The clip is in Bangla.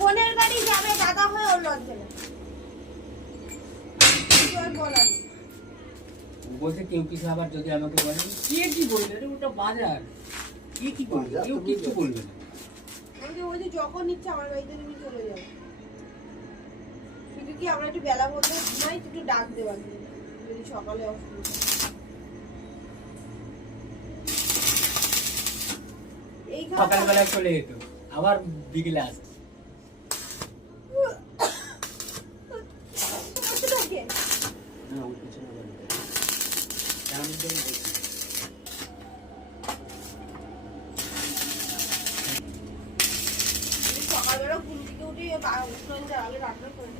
বোনের বাড়ি যাবে দাদা হয়ে ওর লজ্জা নেই। বলছে কেউ কিছু আবার যদি আমাকে বলে কে কি বলবে রে ওটা বাজার কে কি বলবে কেউ কিচ্ছু বলবে না। আমাকে বলছে যখন ইচ্ছা আমার বাড়িতে তুমি চলে যাও, কিন্তু কি আমরা একটু বেলা বলতে ঘুমাই একটু ডাক দেওয়া যদি সকালে অসুবিধা। এই সকালবেলায় চলে যেত আবার বিকেলে আসতো। না ওই পিছনে সকালবেলা ঘুম থেকে উঠে আগে রান্না করে